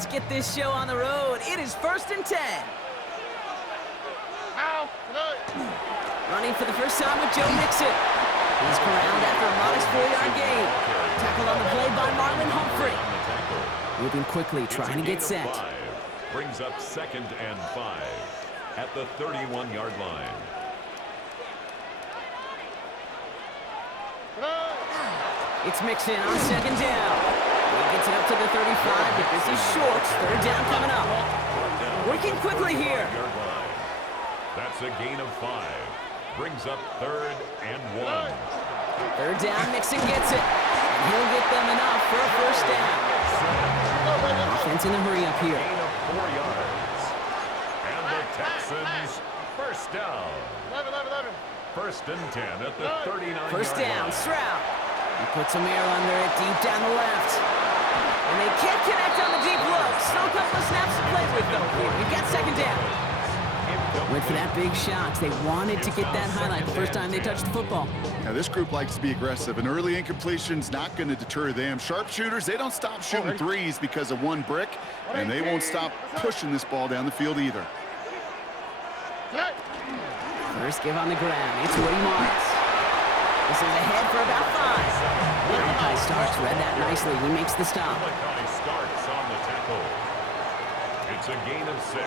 let's get this show on the road. It is 1st and 10. Running for the first time with Joe Mixon. He's corralled after a modest 4-yard gain. Tackled on the play by Marlon Humphrey. Moving quickly, trying to get set. Brings up 2nd and 5 at the 31-yard line. It's Mixon on 2nd down. He gets it up to the 35, but this is short. 3rd down coming up. Working quickly here. That's a gain of 5. Brings up 3rd and 1. 3rd down, Mixon gets it. And he'll get them enough for a 1st down. Offense in a hurry up here. Gain of 4 yards. And the Texans, 1st down. 1st and 10 at the 39-yard 1st down, line. Stroud. He puts some air under it deep down the left. And they can't connect on the deep look. Still a couple of snaps to play with, though. Here, we've got 2nd down. Went for that big shot. They wanted to get that highlight the first time they touched the football. Now, this group likes to be aggressive. An early incompletion's not going to deter them. Sharpshooters, they don't stop shooting threes because of one brick, and they won't stop pushing this ball down the field either. First give on the ground. It's Woody Morris. This is ahead for about 5. Malachi Starks read that nicely. He makes the stop. Malachi Starks on the tackle. It's a gain of 6.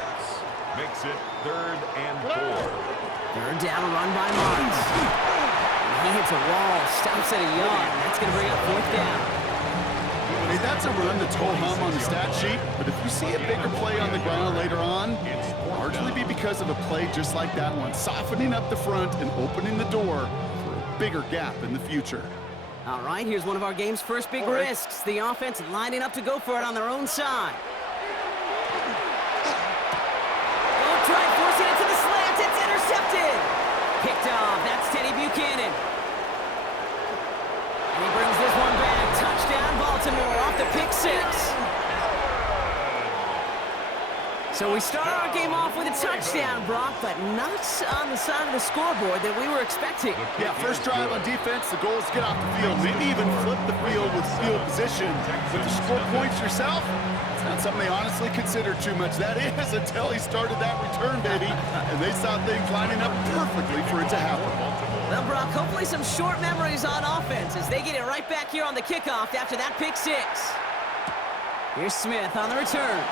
Makes it 3rd and 4. 3rd down, run by Morris. And he hits a wall, stops at a yard. That's going to bring up 4th down. Hey, that's a run that's ho-hum on the stat sheet, but if you see a bigger play on the ground later on, largely be because of a play just like that one, softening up the front and opening the door for a bigger gap in the future. All right, here's one of our game's first big risks. The offense lining up to go for it on their own side. Oh, try forcing it to the slant. It's intercepted. Picked off. That's Teddy Buchanan. And he brings this one back. Touchdown, Baltimore, off the pick 6. So we start our game off with a touchdown, Brock, but not on the side of the scoreboard that we were expecting. Yeah, first drive on defense, the goal is to get off the field, maybe even flip the field with field position. But to score points yourself, it's not something they honestly consider too much. That is until he started that return, baby, and they saw things lining up perfectly for it to happen. Well, Brock, hopefully some short memories on offense as they get it right back here on the kickoff after that pick 6. Here's Smith on the return.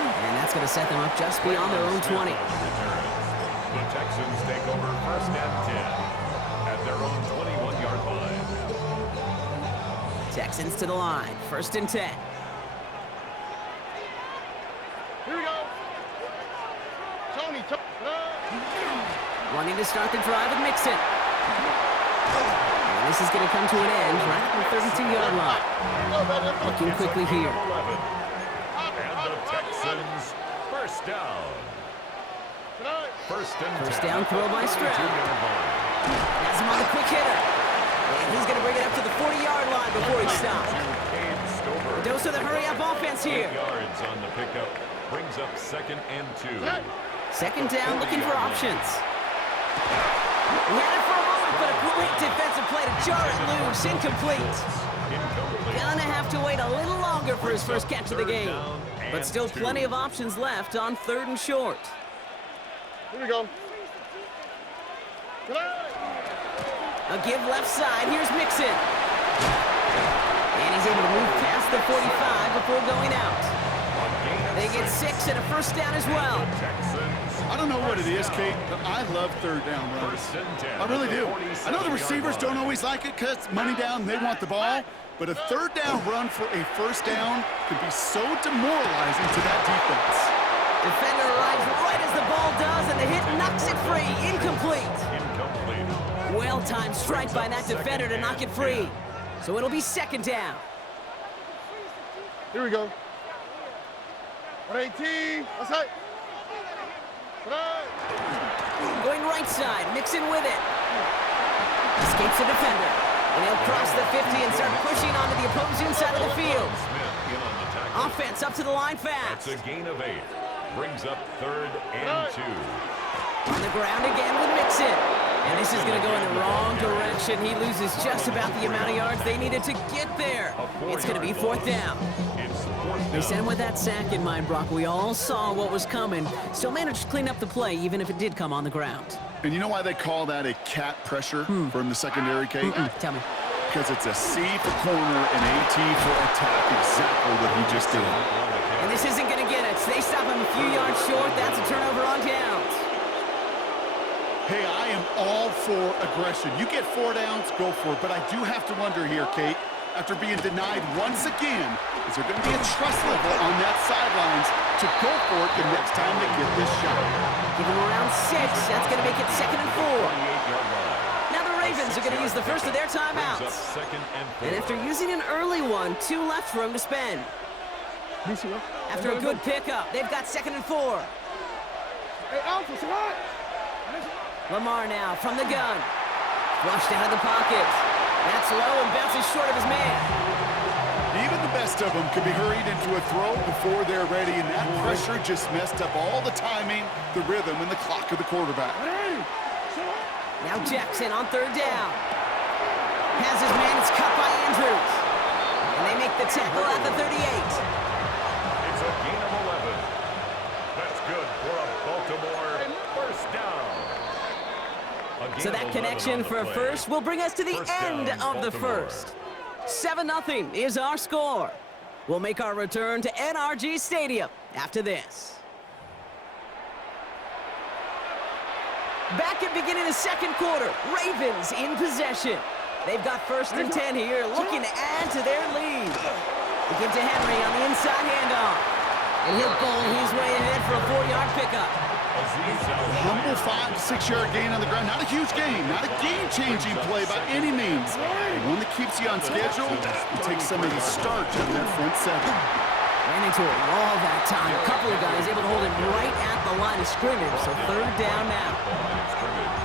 And that's going to set them up just beyond their own 20. The Texans take over 1st and 10 at their own 21-yard line. Texans to the line, 1st and 10. Here we go. Tony. Wanting to start the drive with Mixon. And this is going to come to an end right at the 32-yard line. Looking quickly here. And the Texans, 1st down. 1st and 10. First down throw by Stroud. Has him on the quick hitter. And he's going to bring it up to the 40-yard line before he stops. A dose of the hurry-up offense here. 8 yards on the pickup. Brings up 2nd and 2. 2nd down, looking for options. He had it for a moment, but a great defensive play to jar it loose. Incomplete. Gonna have to wait a little longer for his first catch of the game. But still plenty of options left on 3rd and short. Here we go. A give left side. Here's Mixon. And he's able to move past the 45 before going out. They get 6 and a 1st down as well. I don't know what it is, Kate, but I love 3rd down runs. I really do. I know the receivers don't always like it because money down, they want the ball. But a 3rd down run for a 1st down could be so demoralizing to that defense. Defender arrives right as the ball does, and the hit knocks it free. Incomplete. Well-timed strike by that defender to knock it free. So it'll be 2nd down. Here we go. 118. That's right. Going right side, Mixon with it. Escapes the defender. And he'll cross the 50 and start pushing onto the opposing side of the field. Offense up to the line fast. That's a gain of 8. Brings up 3rd and 2. On the ground again with Mixon. And this is going to go in the wrong direction. He loses just about the amount of yards they needed to get there. It's going to be 4th down. They sent him with that sack in mind, Brock. We all saw what was coming. Still managed to clean up the play, even if it did come on the ground. And you know why they call that a cat pressure from the secondary, Kate? Tell me. Because it's a C for corner and a T for attack, exactly what he just did. And this isn't going to get it. They stop him a few yards short. That's a turnover on downs. Hey, I am all for aggression. You get 4 downs, go for it. But I do have to wonder here, Kate, after being denied once again, is there going to be a trust level on that sidelines to go for it the next time they get this shot? Give him around 6. That's going to make it 2nd and 4. Now the Ravens are going to use the first of their timeouts. And after using an early one, 2 left for him to spend. After a good pickup, they've got 2nd and 4. Hey, Alpha, what? Lamar now from the gun. Flushed out of the pocket. That's low and bounces short of his man. Even the best of them could be hurried into a throw before they're ready, and that pressure just messed up all the timing, the rhythm, and the clock of the quarterback. Now Jackson on 3rd down. Has his man, it's cut by Andrews. And they make the tackle at the 38. It's a gain of 11. That's good for a Baltimore 1st down. So that connection for a first will bring us to the end of the first. 7-0 is our score. We'll make our return to NRG Stadium after this. Back at beginning of the 2nd quarter, Ravens in possession. They've got 1st and 10 here, looking to add to their lead. They give to Henry on the inside handoff. And he'll bowl his way ahead for a 4-yard pickup. Humble 5 to 6 yard gain on the ground. Not a huge gain, not a game-changing play by any means. One that keeps you on schedule and takes some of the starch out of that front 7. Ran into a wall that time. A couple of guys able to hold him right at the line of scrimmage, so 3rd down now.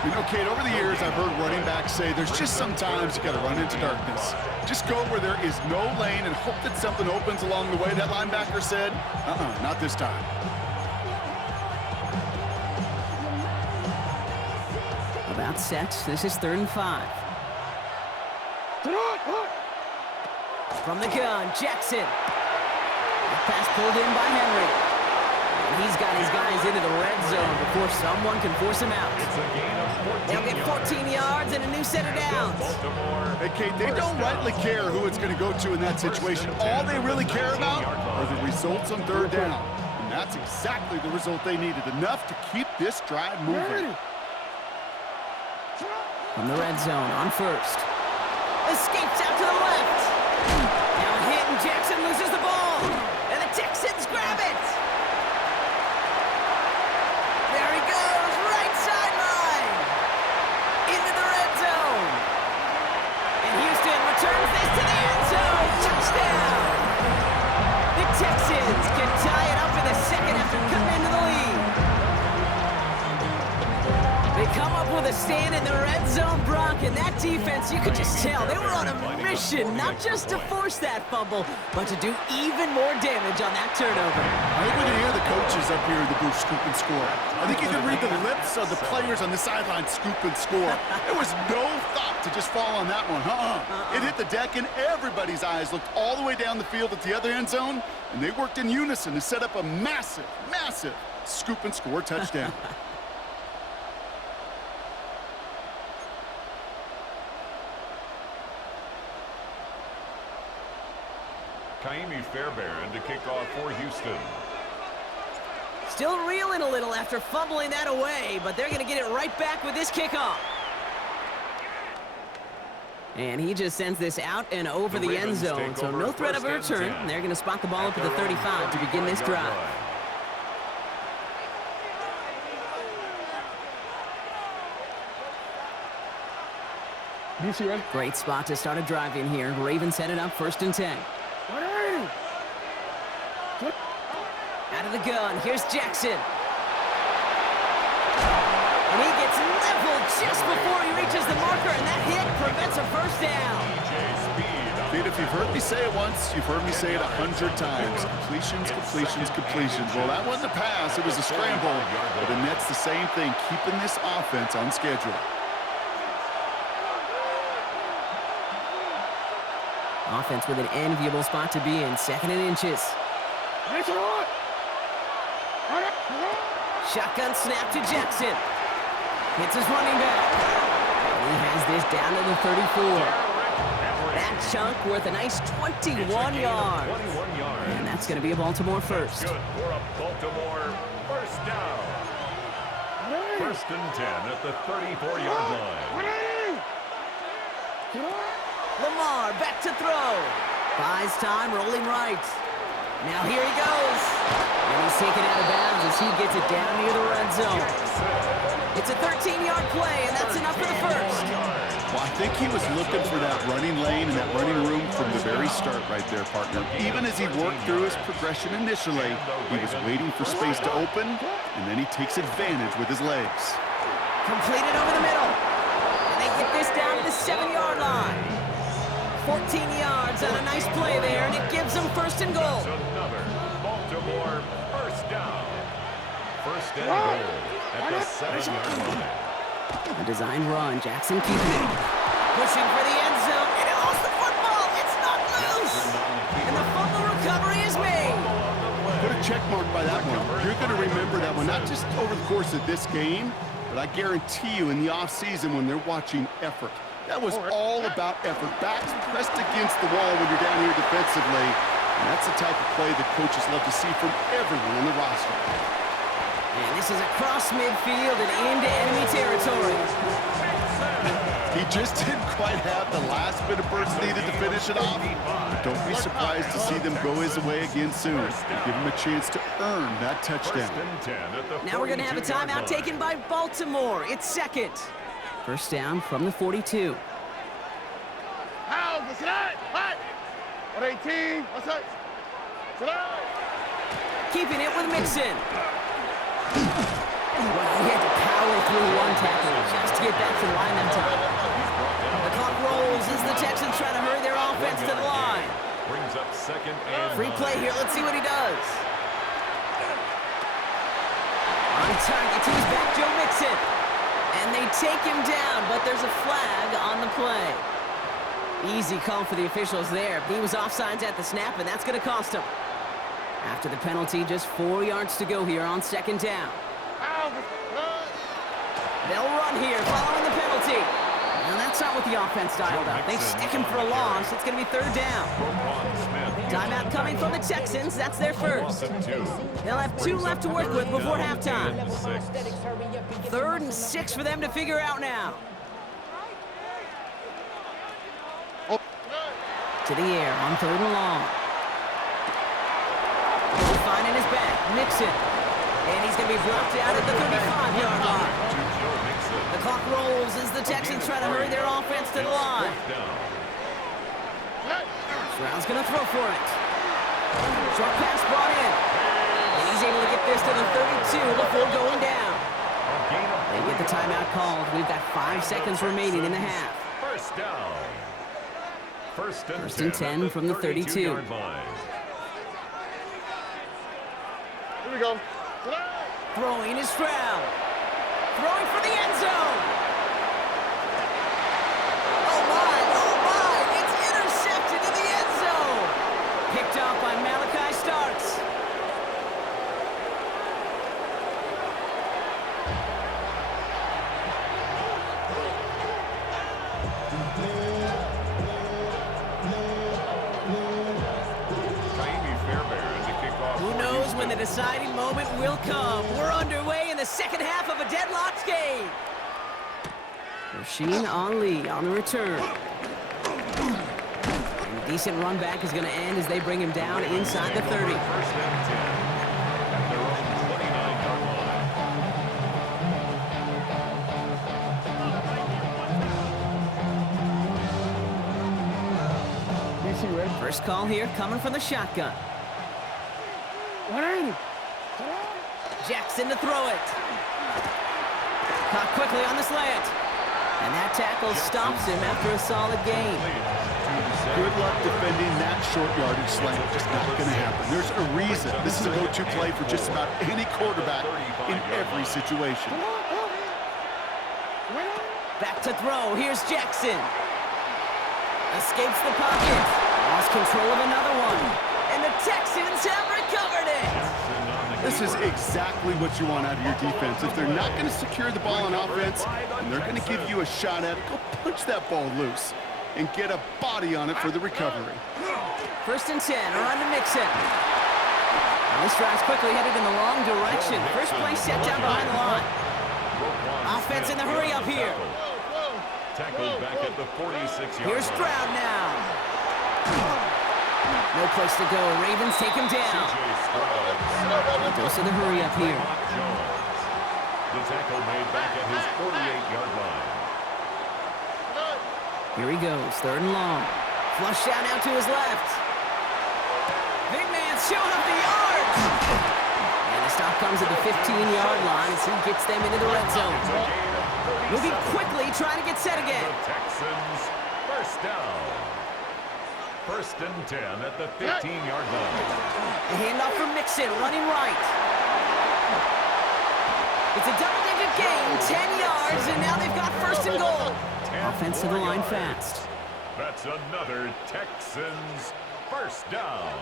You know, Kate, over the years, I've heard running backs say there's just sometimes you got to run into darkness. Just go where there is no lane and hope that something opens along the way. That linebacker said, not this time. About set. This is 3rd and 5. From the gun, Jackson. The pass pulled in by Henry. And he's got his guys into the red zone before someone can force him out. They'll get 14 yards and a new set of downs. Hey, Kate, they don't rightly care who it's going to go to in that situation. All they really care about are the results on 3rd down. And that's exactly the result they needed. Enough to keep this drive moving. From the red zone on 1st. Escapes out to the left. Now a hit and Jackson loses the ball. And the Texans grab it. There he goes, right sideline. Into the red zone. And Houston returns this to the end zone. Touchdown. The Texans can tie it up in the 2nd after cutting into the lead. They come up with a stand in the red zone, Brock, and that defense, you could just tell they were on a mission, not just to force that fumble, but to do even more damage on that turnover. I think when you hear the coaches up here in the booth scoop and score, I think you can read the lips of the players on the sideline scoop and score. There was no thought to just fall on that one, It hit the deck, and everybody's eyes looked all the way down the field at the other end zone, and they worked in unison to set up a massive, massive scoop and score touchdown. Kaimi Fairbairn to kick off for Houston. Still reeling a little after fumbling that away, but they're going to get it right back with this kickoff. And he just sends this out and over the end zone, so no threat of a return. They're going to spot the ball up at the 35 to begin this drive. Great spot to start a drive in here. Ravens headed up 1st and 10. Out of the gun, here's Jackson. And he gets leveled just before he reaches the marker, and that hit prevents a 1st down. Pete, if you've heard me say it once, you've heard me say it 100 times. Completions, completions, completions. Well, that wasn't a pass, it was a scramble. But the Nets the same thing, keeping this offense on schedule. Offense with an enviable spot to be in, 2nd and inches. Shotgun snap to Jackson. Hits his running back. And he has this down to the 34. That chunk worth a nice 21 yards. And that's going to be a Baltimore first. Good for a Baltimore first down. 1st and 10 at the 34-yard line. Lamar back to throw. Buys time, rolling right. Now here he goes. And he's taken out of bounds as he gets it down near the red zone. It's a 13-yard play, and that's enough for the first. Well, I think he was looking for that running lane and that running room from the very start right there, partner. Even as he worked through his progression initially, he was waiting for space to open, and then he takes advantage with his legs. Completed over the middle. And they get this down to the 7-yard line. 14 yards on a nice play there, and it gives them 1st and goal. Another Baltimore first down. 1st and goal at the 7-yard line. A designed run, Jackson keeping it. Pushing for the end zone, and it lost the football. It's not loose. And the fumble recovery is made. Put a check mark by that one. You're going to remember that one, not just over the course of this game, but I guarantee you in the offseason when they're watching effort. That was all about effort. Backs pressed against the wall when you're down here defensively. And that's the type of play that coaches love to see from everyone on the roster. And this is across midfield and into enemy territory. He just didn't quite have the last bit of burst needed to finish it off. But don't be surprised to see them go his way again soon. Give him a chance to earn that touchdown. Now we're going to have a timeout taken by Baltimore. It's 2nd. First down from the 42. Keeping it with Mixon. Well, he had to power through one tackle just to get back to the line that time. The clock rolls as the Texans try to hurry their offense to the line. Brings up 2nd and Free play here. Let's see what he does. On target to his back, Joe Mixon. And they take him down, but there's a flag on the play. Easy call for the officials there. He was offsides at the snap, and that's going to cost him. After the penalty, just 4 yards to go here on 2nd down. They'll run here following the penalty. And that's not what the offense dialed up. They stick him for a loss. It's going to be 3rd down. Timeout coming from the Texans. That's their first. They'll have 2 left to work with before halftime. 3rd and 6 for them to figure out now. To the air on 3rd and long. Finding his back, Mixon. And he's going to be blocked out at the 35-yard line. The clock rolls as the Texans try to hurry their offense to the line. Stroud's going to throw for it. Short pass brought in. And he's able to get this to the 32 before going down. They get the timeout called. We've got 5 seconds remaining in the half. First down. First and 10 from the 32. Here we go. Throwing is Stroud. Throwing for the end zone. Oh my, it's intercepted in the end zone. Picked off by Malachi Starks. Who knows when the deciding moment will come. We're underway in the 2nd half of a deadlocked game. Rasheen Ali on the return. And a decent run back is going to end as they bring him down inside the 30. First and 10 at their own 29-yard line. First call here coming from the shotgun. Jackson to throw it. Caught quickly on the slant. And that tackle stops him after a solid gain. Good luck defending that short yardage slant. Just not going to happen. There's a reason. This is a go-to play for just about any quarterback in every situation. Back to throw. Here's Jackson. Escapes the pocket. Lost control of another one. And the Texans have recovered it. This is exactly what you want out of your defense. If they're not going to secure the ball on offense, and they're going to give you a shot at it, go punch that ball loose and get a body on it for the recovery. 1st and 10, around to Mixon. And this drive's quickly headed in the wrong direction. First play set down behind the line. Offense in the hurry up here. Tackled back at the 46-yard Here's line. Stroud now. No place to go. Ravens take him down. Goes to the hurry up here. The tackle made back at his 48-yard line. Here he goes, 3rd and long. Flush down out to his left. Big man's showing up the yards. And the stop comes at the 15-yard line as he gets them into the red zone. Moving quickly, trying to get set again. The Texans, first down. 1st and 10 at the 15-yard line. The handoff for Mixon, running right. It's a double-digit gain, 10 yards, and now they've got 1st and goal. Offense to the line fast. That's another Texans first down.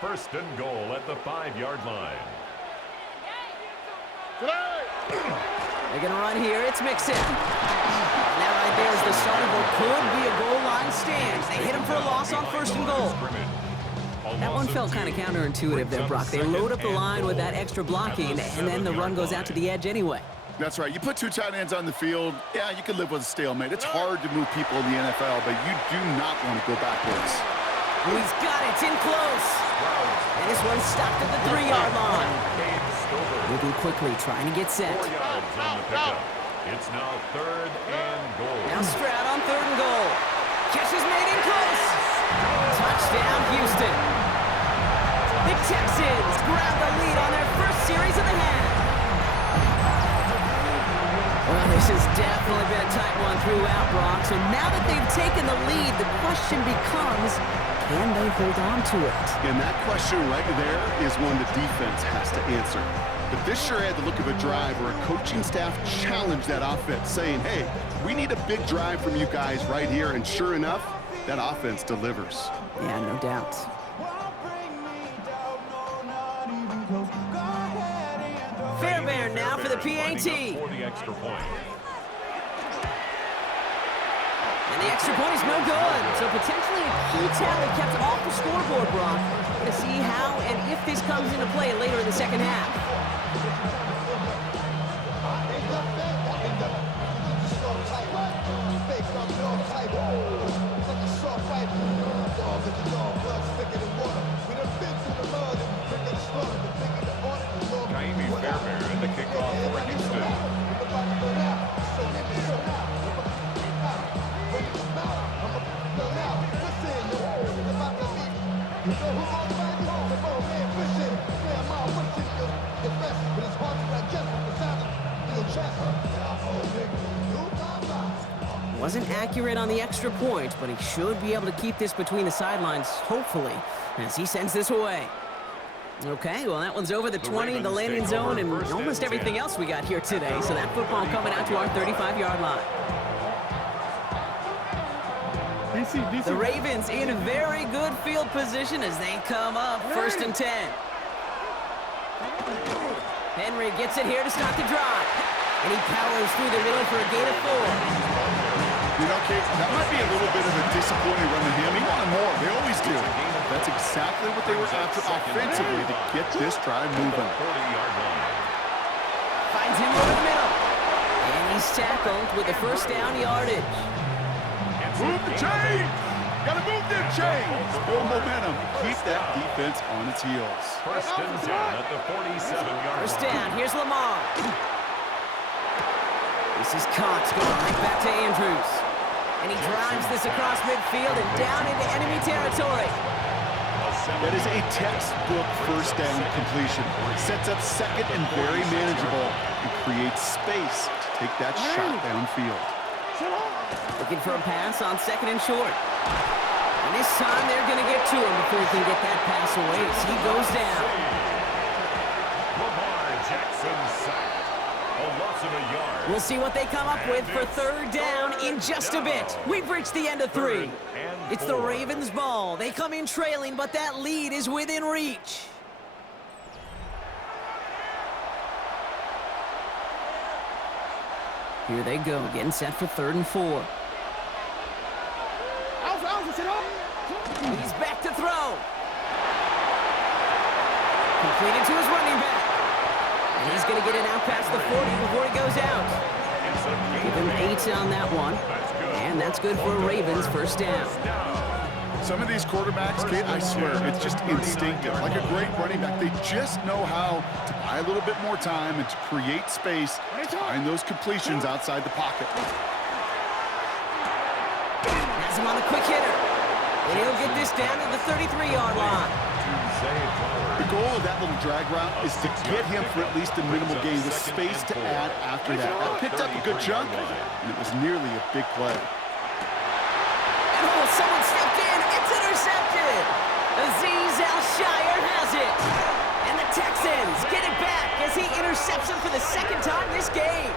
1st and goal at the 5-yard line. They're going to run here. It's Mixon. And that right there is the start of what could be a goal line stand. They hit him for a loss on 1st and goal. That one felt kind of counterintuitive there, Brock. They load up the line with that extra blocking, and then the run goes out to the edge anyway. That's right. You put 2 tight ends on the field, yeah, you can live with a stalemate. It's hard to move people in the NFL, but you do not want to go backwards. Oh, he's got it. It's in close. And this one's stopped at the 3-yard line. Moving quickly, trying to get set. 4 yards on the pickup. It's now 3rd and goal. Now Stroud on 3rd and goal. Catch is made in close. Touchdown, Houston. The Texans grab the lead on their first series of the half. Well, this has definitely been a tight one throughout, Brock. So now that they've taken the lead, the question becomes, can they hold on to it? And that question right there is one the defense has to answer. But this sure had the look of a drive where a coaching staff challenged that offense, saying, hey, we need a big drive from you guys right here. And sure enough, that offense delivers. Yeah, no doubt. Fairbairn now for the PAT. For the extra point. And the extra point is no good. So potentially a key tally kept off the scoreboard, Brock. Going to see how and if this comes into play later in the second half. Fairbairn in the kickoff for Houston. Wasn't accurate on the extra point, but he should be able to keep this between the sidelines, hopefully, as he sends this away. Okay, well, that one's over the 20, the landing zone, and almost everything else we got here today. So that football coming out to our 35-yard line. The Ravens in very good field position as they come up 1st and 10. Henry gets it here to start the drive. And he powers through the middle for a gain of 4. You know, Kate, that might be a little bit of a disappointing run to him. He wanted more. They always do. That's exactly what they were after offensively to get this drive moving. Finds him over the middle. And he's tackled with the 1st down yardage. Move the chains! Gotta move them chains! Build momentum. Keep that defense on its heels. 1st and 10 at the 47-yard line. 1st down. Here's Lamar. This is Cox going right back to Andrews. And he drives this across midfield and down into enemy territory. That is a textbook 1st down completion. Sets up 2nd and very manageable and creates space to take that shot downfield. Looking for a pass on 2nd and short. And this time they're going to get to him before he can get that pass away as he goes down. Lamar Jackson sacked. A loss of a yard. We'll see what they come up with for 3rd down in just a bit. We've reached the end of 3. And It's the Ravens' ball. They come in trailing, but that lead is within reach. Here they go, getting set for 3rd and 4. He's back to throw. Completed to his running back. And he's going to get it out past the 40 before he goes out. Give him 8 on that one. And that's good for a Ravens first down. Some of these quarterbacks, Kate, I swear, it's just instinctive. Like a great running back, they just know how to buy a little bit more time and to create space to find those completions outside the pocket. Has him on a quick hitter. And he'll get this down to the 33-yard line. The goal of that little drag route is to get him for at least a minimal gain with space to add after that. That picked up a good chunk, and it was nearly a big play. And oh, someone stepped in. It's intercepted. Azeez Al-Shire has it. And the Texans get it back as he intercepts him for the 2nd time this game.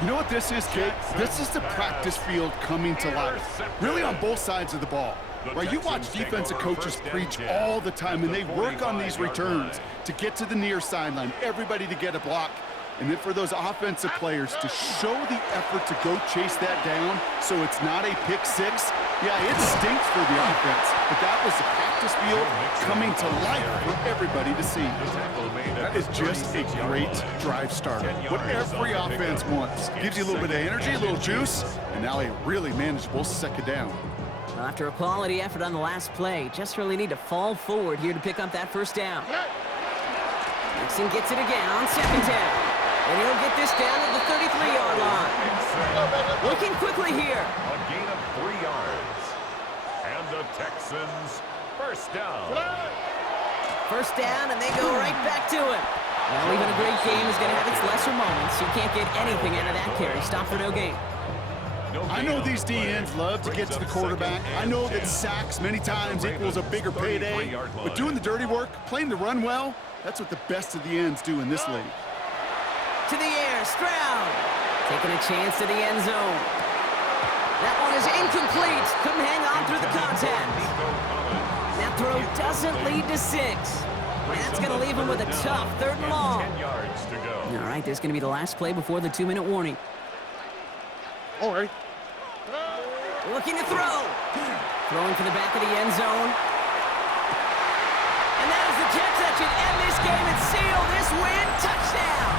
You know what this is, Kate? This is the practice field coming to life, really on both sides of the ball. Right, you watch defensive coaches preach all the time, and they work on these returns to get to the near sideline, everybody to get a block, and then for those offensive players to show the effort to go chase that down so it's not a pick six. Yeah, it stinks for the offense, but that was the practice field coming to life for everybody to see. That is just a great drive starter. What every offense wants. Gives you a little bit of energy, a little juice, and now a really manageable 2nd down. Well, after a quality effort on the last play, just really need to fall forward here to pick up that first down. Nixon gets it again on 2nd down. And he'll get this down at the 33-yard line. Looking quickly here. A gain of 3 yards. And the Texans first down. First down, and they go right back to him. Well, even a great game is going to have its lesser moments. You can't get anything out of that carry. Stop for no gain. I know these DNs love to get to the quarterback. I know that sacks many times equals a bigger payday. But doing the dirty work, playing the run well, that's what the best of the ends do in this league. To the air, Stroud. Taking a chance to the end zone. That one is incomplete. Couldn't hang on through the contact. That throw doesn't lead to 6. And that's going to leave him with a tough 3rd and long. All right, this is going to be the last play before the 2-minute warning. All right. Looking to throw. Throwing for the back of the end zone. And that is the catch that should end this game and seal this win. Touchdown.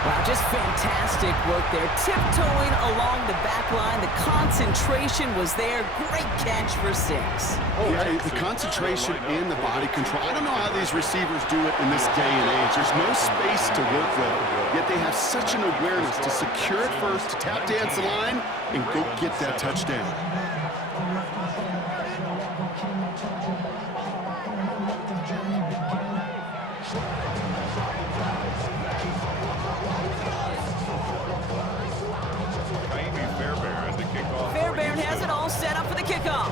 Wow, just fantastic work there. Tiptoeing along the back line. The concentration was there. Great catch for 6. Yeah, the concentration and the body control. I don't know how these receivers do it in this day and age. There's no space to work with, yet they have such an awareness to secure it first, to tap dance the line, and go get that touchdown. Fairbairn has it all set up for the kickoff.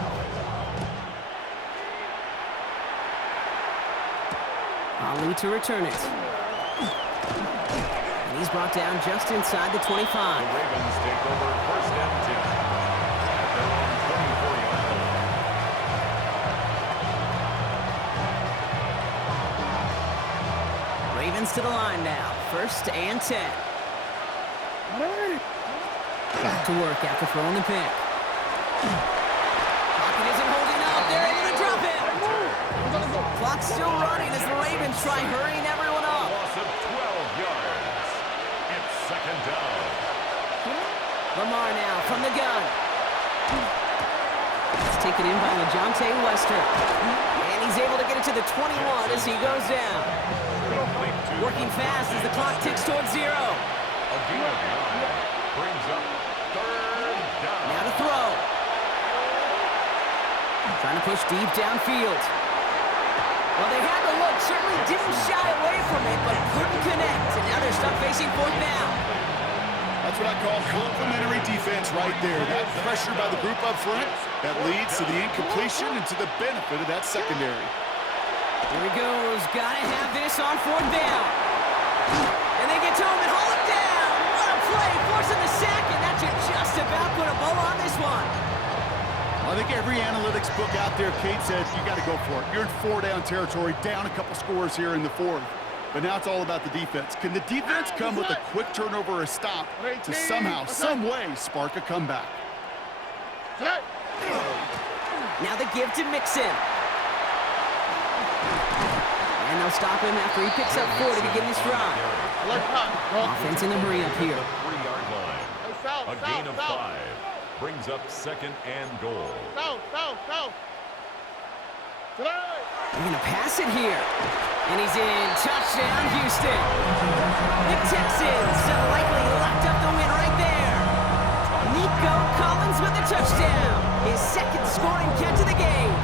Ali to return it. And he's brought down just inside the 25. Ravens take over 1st and 10 at their own 24-yard line. Ravens to the line now. 1st and 10. Back to work after throwing the pick. Pocket isn't holding up. They're able to drop him. Clock's still running as the Ravens try hurrying everyone up. Loss of 12 yards. It's 2nd down. Lamar now from the gun. It's taken in by LeJohntay Wester. And he's able to get it to the 21 as he goes down. Working fast as the clock ticks towards 0. A gain of 9 brings up 3rd down. Now to throw. Trying to push deep downfield. Well, they had the look, certainly didn't shy away from it, but couldn't connect. And now they're stuck facing 4th down. That's what I call complementary defense right there. That pressure by the group up front, that leads to the incompletion and to the benefit of that secondary. Here he goes. Gotta have this on 4th down. And they get to him and haul him down. What a play, forcing the sack, and that's to just about put a bow on this one. I think every analytics book out there, Kate, says you got to go for it. You're in 4-down territory, down a couple scores here in the fourth. But now it's all about the defense. Can the defense come with a quick turnover or a stop to somehow, some way, spark a comeback? Now the give to Mixon. And they'll stop him after he picks up 4 to begin his drive. Offense in the hurry up here. 3-yard line. A gain of 5. Brings up 2nd and goal. They're going to pass it here. And he's in. Touchdown, Houston. The Texans have likely locked up the win right there. Nico Collins with the touchdown. His 2nd scoring catch of the game.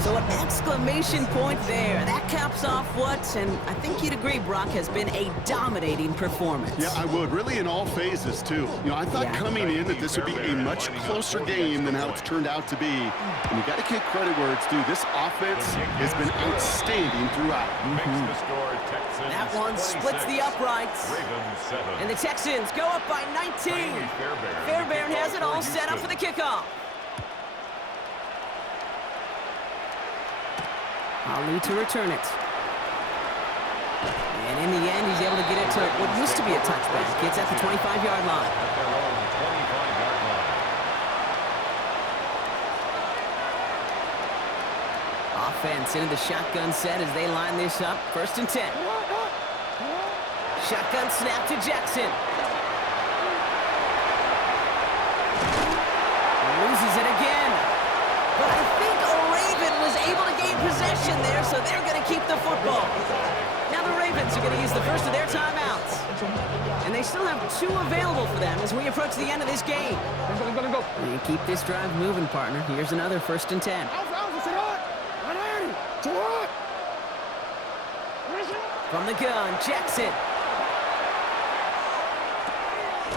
So an exclamation point there. That caps off what, and I think you'd agree, Brock, has been a dominating performance. Yeah, I would. Really in all phases, too. You know, I thought coming in that this would be a much closer game than how it's turned out to be. And you got to give credit where it's due. This offense has been outstanding throughout. That one splits the uprights. And the Texans go up by 19. Fairbairn has it all set up for the kickoff. Ali to return it. And in the end, he's able to get it to what used to be a touchback. It's at the 25-yard line. Offense into the shotgun set as they line this up. 1st and 10. Shotgun snap to Jackson. Loses it again. But I think Raven was able to gain possession there, so they're going to keep the football. Now the Ravens are going to use the first of their timeouts. And they still have 2 available for them as we approach the end of this game. Go. You keep this drive moving, partner. Here's another 1st and 10. From the gun, Jackson.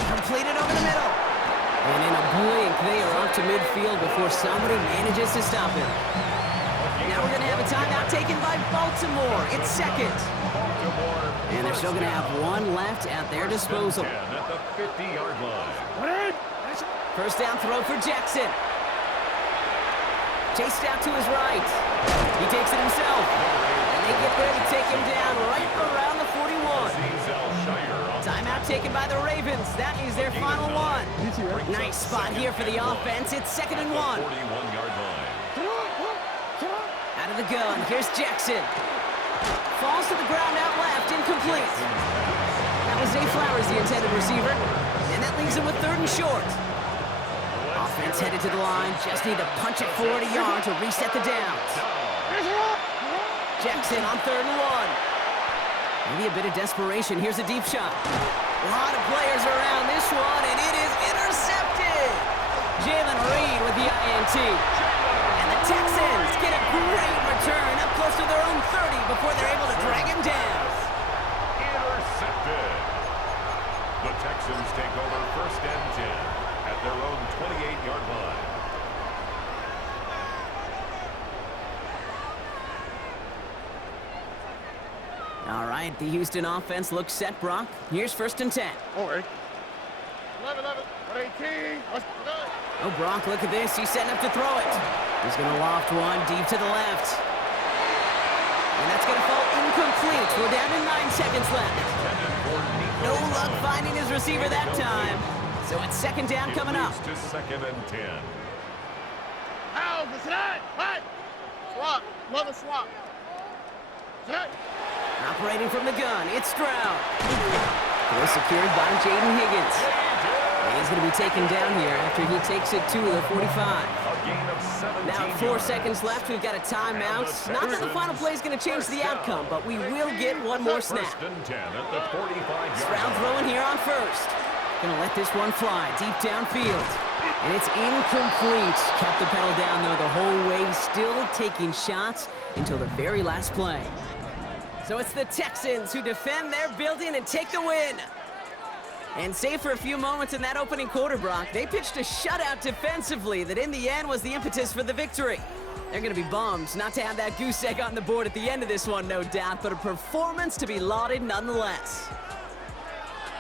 Completed over the middle. And in a blink, they are off to midfield before somebody manages to stop him. Now we're going to have a timeout taken by Baltimore. It's 2nd. And they're still going to have 1 left at their disposal. At the 50-yard line. 1st down throw for Jackson. Chased out to his right. He takes it himself. And they get there to take him down right around the 41. Timeout taken by the Ravens. That is their final one. Nice spot here for the offense. It's 2nd and 1. 41-yard line. Out of the gun. Here's Jackson. Falls to the ground out left. Incomplete. That was Zay Flowers, the intended receiver. And that leaves him with 3rd and short. Offense headed to the line. Just need to punch it 40 yards to reset the downs. Jackson on 3rd and 1. Maybe a bit of desperation. Here's a deep shot. A lot of players around this one, and it is intercepted. Jalen Reed with the INT. And the Texans get a great return up close to their own 30 before they're able to drag him down. Intercepted. The Texans take over 1st and 10 at their own 28-yard line. All right, the Houston offense looks set, Brock. Here's 1st and 10. All right. 11, 18. Oh, Brock, look at this. He's setting up to throw it. He's going to loft one deep to the left. And that's going to fall incomplete. We're down to 9 seconds left. No luck finding his receiver that time. So it's 2nd down coming up. To 2nd and 10. How is that? What? Swap. Love a swap. Operating from the gun, it's Stroud. Well secured by Jaden Higgins. And he's going to be taken down here after he takes it to the 45. A gain of 17 Now 4 seconds left. We've got a timeout. Not that the final play is going to change the outcome, but we will get one more snap. 1st and 10 at the 45-yard Stroud line. throwing here on 1st. Going to let this one fly deep downfield. And it's incomplete. Kept the pedal down, though, the whole way. Still taking shots until the very last play. So it's the Texans who defend their building and take the win. And save for a few moments in that opening quarter, Brock, they pitched a shutout defensively that in the end was the impetus for the victory. They're going to be bummed not to have that goose egg on the board at the end of this one, no doubt, but a performance to be lauded nonetheless.